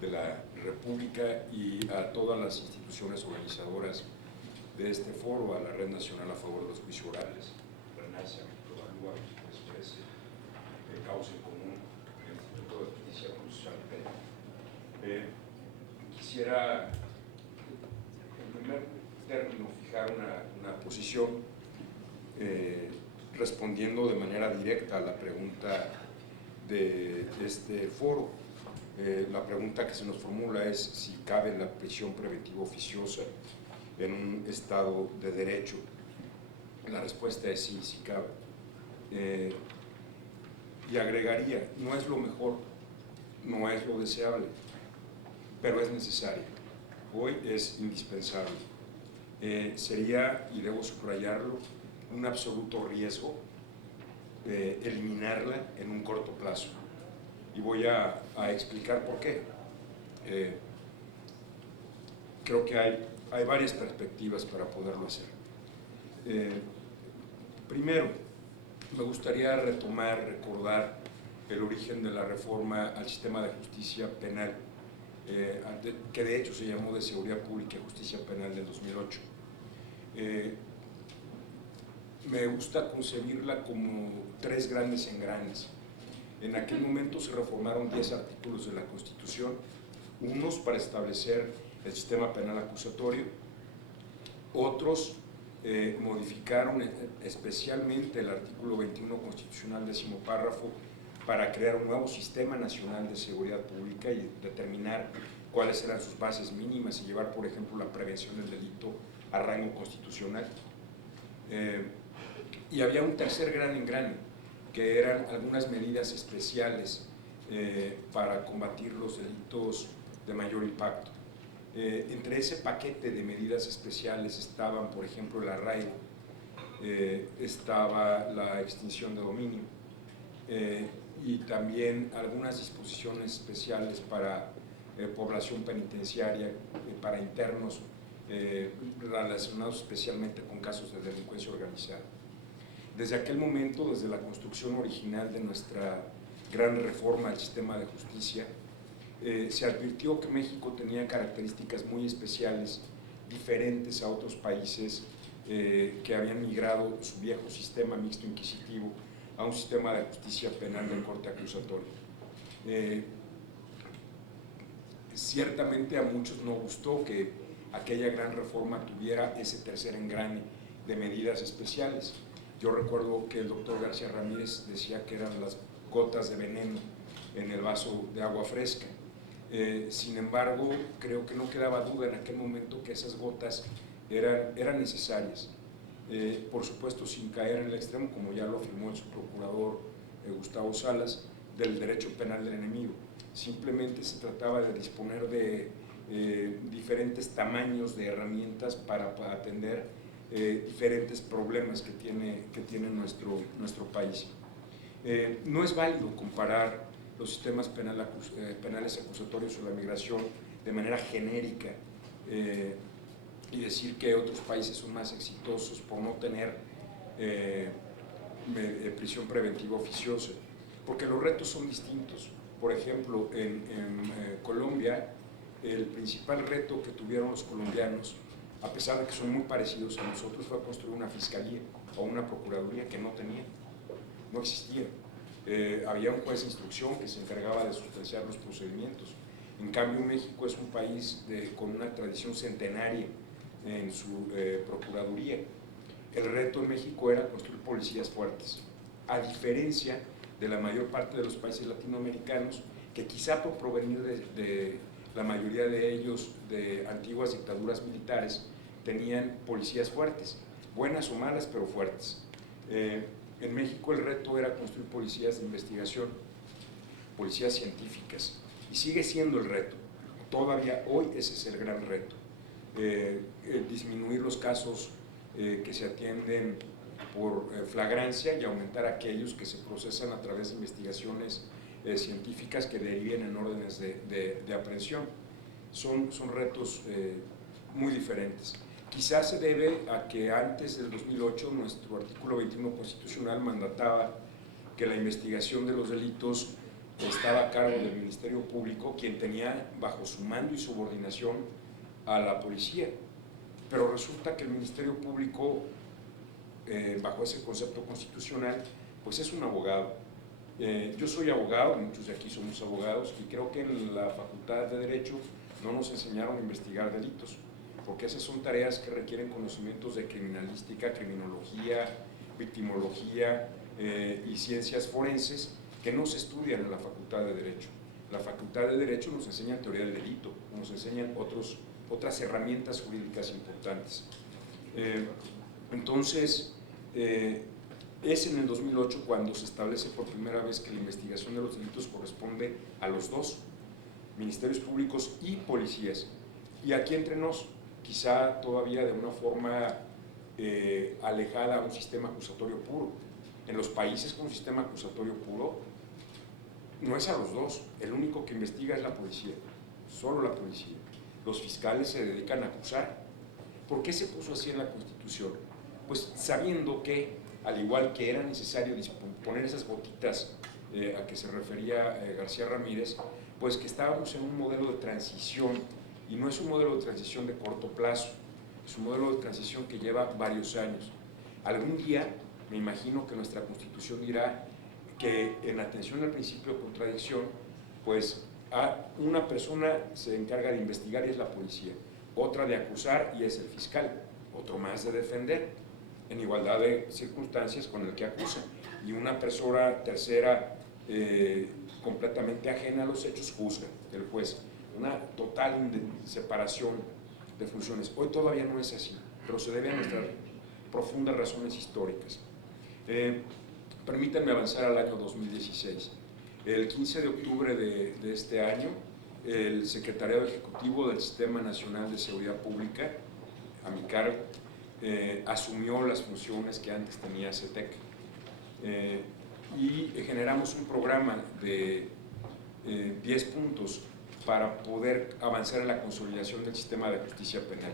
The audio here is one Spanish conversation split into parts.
de la República y a todas las instituciones organizadoras de este foro, a la Red Nacional a Favor de los Juicios Orales, RENACE, Provalúa, Exprese, Causa en Común, el Instituto de Justicia Constitucional PEN. Quisiera, en primer término, fijar una posición respondiendo de manera directa a la pregunta de este foro. La pregunta que se nos formula es si cabe la prisión preventiva oficiosa en un Estado de Derecho. La respuesta es sí, sí cabe. Y agregaría, no es lo mejor, no es lo deseable, pero es necesario. Hoy es indispensable. Sería, y debo subrayarlo, un absoluto riesgo eliminarla en un corto plazo. Y voy a explicar por qué. Creo que hay varias perspectivas para poderlo hacer. Primero, me gustaría recordar el origen de la reforma al sistema de justicia penal, que de hecho se llamó de Seguridad Pública y Justicia Penal del 2008. Me gusta concebirla como tres grandes engranes. En aquel momento se reformaron 10 artículos de la Constitución, unos para establecer el sistema penal acusatorio, otros modificaron especialmente el artículo 21 constitucional, 10º párrafo, para crear un nuevo sistema nacional de seguridad pública y determinar cuáles eran sus bases mínimas y llevar, por ejemplo, la prevención del delito a rango constitucional. Y había un tercer gran engrane, que eran algunas medidas especiales para combatir los delitos de mayor impacto. Entre ese paquete de medidas especiales estaban, por ejemplo, el arraigo, estaba la extinción de dominio y también algunas disposiciones especiales para población penitenciaria, para internos relacionados especialmente con casos de delincuencia organizada. Desde aquel momento, desde la construcción original de nuestra gran reforma al sistema de justicia, se advirtió que México tenía características muy especiales, diferentes a otros países que habían migrado su viejo sistema mixto inquisitivo a un sistema de justicia penal de corte acusatorio. Ciertamente a muchos no gustó que aquella gran reforma tuviera ese tercer engrane de medidas especiales. Yo recuerdo que el doctor García Ramírez decía que eran las gotas de veneno en el vaso de agua fresca. Sin embargo, creo que no quedaba duda en aquel momento que esas gotas eran necesarias. Por supuesto, sin caer en el extremo, como ya lo afirmó el subprocurador Gustavo Salas, del derecho penal del enemigo. Simplemente se trataba de disponer de diferentes tamaños de herramientas para atender diferentes problemas que tiene nuestro país. No es válido comparar los sistemas penales acusatorios o la migración de manera genérica y decir que otros países son más exitosos por no tener prisión preventiva oficiosa, porque los retos son distintos. Por ejemplo, en Colombia, el principal reto que tuvieron los colombianos, a pesar de que son muy parecidos a nosotros, fue construir una fiscalía o una procuraduría que no tenía, no existía. Había un juez de instrucción que se encargaba de sustanciar los procedimientos. En cambio, México es un país con una tradición centenaria en su procuraduría. El reto en México era construir policías fuertes, a diferencia de la mayor parte de los países latinoamericanos, que quizá por provenir de la mayoría de ellos de antiguas dictaduras militares, tenían policías fuertes, buenas o malas, pero fuertes. En México el reto era construir policías de investigación, policías científicas, y sigue siendo el reto. Todavía hoy ese es el gran reto. Disminuir los casos que se atienden por flagrancia y aumentar aquellos que se procesan a través de investigaciones científicas que deriven en órdenes de aprehensión. Son retos muy diferentes. Quizás se debe a que antes del 2008 nuestro artículo 21 constitucional mandataba que la investigación de los delitos estaba a cargo del Ministerio Público, quien tenía bajo su mando y subordinación a la policía. Pero resulta que el Ministerio Público, bajo ese concepto constitucional, pues es un abogado. Yo soy abogado, muchos de aquí somos abogados, y creo que en la Facultad de Derecho no nos enseñaron a investigar delitos, porque esas son tareas que requieren conocimientos de criminalística, criminología, victimología y ciencias forenses que no se estudian en la Facultad de Derecho. La Facultad de Derecho nos enseña teoría del delito, nos enseñan otras herramientas jurídicas importantes. Entonces, es en el 2008 cuando se establece por primera vez que la investigación de los delitos corresponde a los dos, ministerios públicos y policías. Y aquí entre nos, quizá todavía de una forma alejada a un sistema acusatorio puro. En los países con un sistema acusatorio puro, no es a los dos, el único que investiga es la policía, solo la policía. Los fiscales se dedican a acusar. ¿Por qué se puso así en la Constitución? Pues sabiendo que, al igual que era necesario poner esas botitas a que se refería García Ramírez, pues que estábamos en un modelo de transición, y no es un modelo de transición de corto plazo, es un modelo de transición que lleva varios años. Algún día, me imagino que nuestra Constitución dirá que en atención al principio de contradicción, pues una persona se encarga de investigar y es la policía, otra de acusar y es el fiscal, otro más de defender, en igualdad de circunstancias con el que acusa, y una persona tercera completamente ajena a los hechos juzga, el juez. Una total separación de funciones. Hoy todavía no es así, pero se debe a nuestras profundas razones históricas. Permítanme avanzar al año 2016. El 15 de octubre de este año, el Secretariado Ejecutivo del Sistema Nacional de Seguridad Pública, a mi cargo, asumió las funciones que antes tenía CETEC y generamos un programa de 10 puntos para poder avanzar en la consolidación del sistema de justicia penal.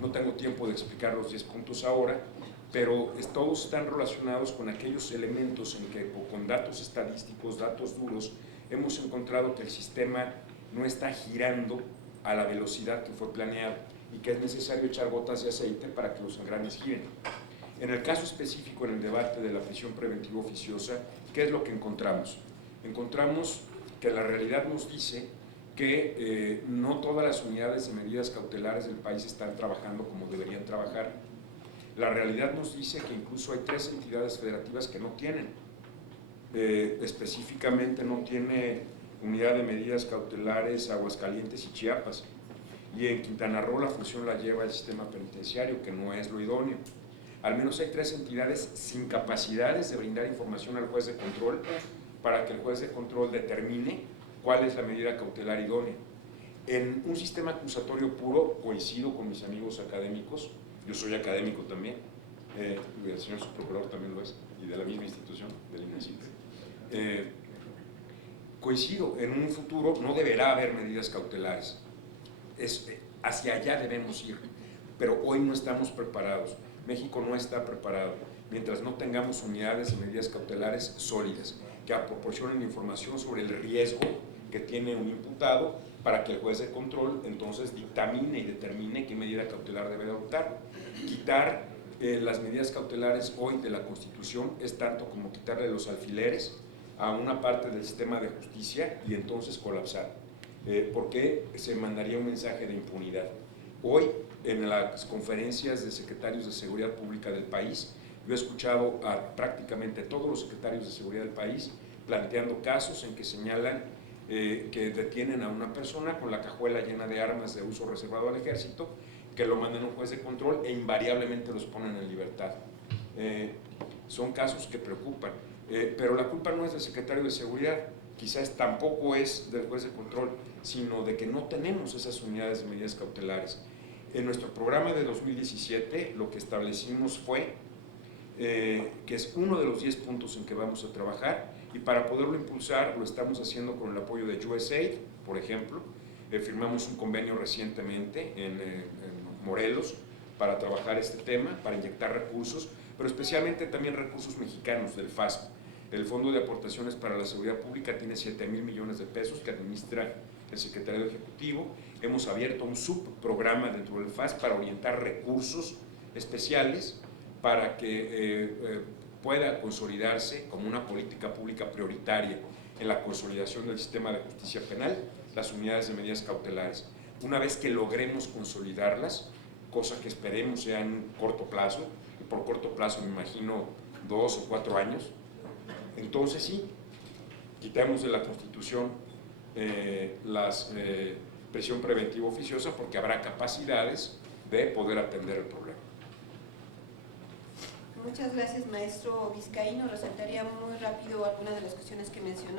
No tengo tiempo de explicar los 10 puntos ahora, pero todos están relacionados con aquellos elementos en que, con datos estadísticos, datos duros, hemos encontrado que el sistema no está girando a la velocidad que fue planeado y que es necesario echar gotas de aceite para que los engranes giren. En el caso específico, en el debate de la prisión preventiva oficiosa, ¿qué es lo que encontramos? Encontramos que la realidad nos dice que no todas las unidades de medidas cautelares del país están trabajando como deberían trabajar. La realidad nos dice que incluso hay 3 entidades federativas que no tienen. Específicamente no tiene unidad de medidas cautelares Aguascalientes y Chiapas. Y en Quintana Roo la función la lleva el sistema penitenciario, que no es lo idóneo. Al menos hay 3 entidades sin capacidades de brindar información al juez de control para que el juez de control determine cuál es la medida cautelar idónea. En un sistema acusatorio puro, coincido con mis amigos académicos, yo soy académico también, el señor subprocurador también lo es, y de la misma institución, del INACIP. Coincido, en un futuro no deberá haber medidas cautelares, hacia allá debemos ir, pero hoy no estamos preparados. México no está preparado mientras no tengamos unidades de medidas cautelares sólidas que proporcionen información sobre el riesgo que tiene un imputado para que el juez de control entonces dictamine y determine qué medida cautelar debe adoptar. Quitar las medidas cautelares hoy de la Constitución es tanto como quitarle los alfileres a una parte del sistema de justicia y entonces colapsar, porque se mandaría un mensaje de impunidad. Hoy, en las conferencias de secretarios de seguridad pública del país, yo he escuchado a prácticamente todos los secretarios de seguridad del país planteando casos en que señalan que detienen a una persona con la cajuela llena de armas de uso reservado al ejército, que lo mandan a un juez de control e invariablemente los ponen en libertad. Son casos que preocupan, pero la culpa no es del secretario de seguridad, quizás tampoco es del juez de control, sino de que no tenemos esas unidades de medidas cautelares. En nuestro programa de 2017 lo que establecimos fue que es uno de los 10 puntos en que vamos a trabajar, y para poderlo impulsar lo estamos haciendo con el apoyo de USAID, por ejemplo. Firmamos un convenio recientemente en Morelos para trabajar este tema, para inyectar recursos, pero especialmente también recursos mexicanos del FASP. El Fondo de Aportaciones para la Seguridad Pública tiene 7,000 millones de pesos que administra el Secretariado Ejecutivo. Hemos abierto un subprograma dentro del FAS para orientar recursos especiales para que pueda consolidarse como una política pública prioritaria en la consolidación del sistema de justicia penal, las unidades de medidas cautelares. Una vez que logremos consolidarlas, cosa que esperemos sea en un corto plazo, y por corto plazo me imagino 2 o 4 años, entonces sí, quitamos de la Constitución la prisión preventiva oficiosa, porque habrá capacidades de poder atender el problema. Muchas gracias, maestro Vizcaíno. Resaltaría muy rápido algunas de las cuestiones que mencionó.